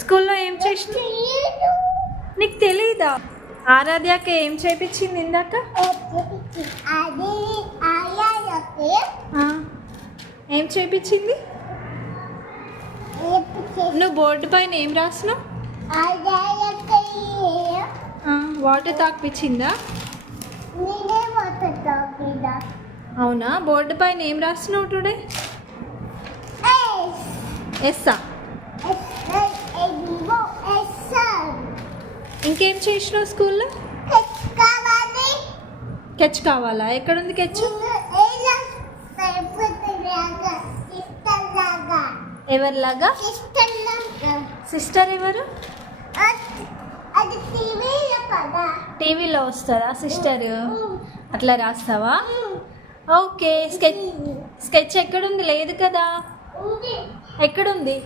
స్కూల్లో ఏం చేసిన నీకు తెలీదా? ఆరాధ్యకి ఏం చేయించింది ఇందాక? ఏం చేయించింది? నువ్వు బోర్డు పైన ఏం రాసినావు? వాటర్ తాకిపించిందా? అవునా? బోర్డు పైన ఏం రాసినావు టుడే? ఎస్సా? ఇంకేం చేసినావు స్కూల్లో? కెచ్ కావాలా? ఎక్కడుంది కెచ్? ఎవరిలాగా? సిస్టర్ ఎవరు? టీవీలో వస్తారా సిస్టర్? అట్లా రాస్తావా? ఓకే. స్కెచ్ ఎక్కడుంది? లేదు కదా. ఎక్కడుంది?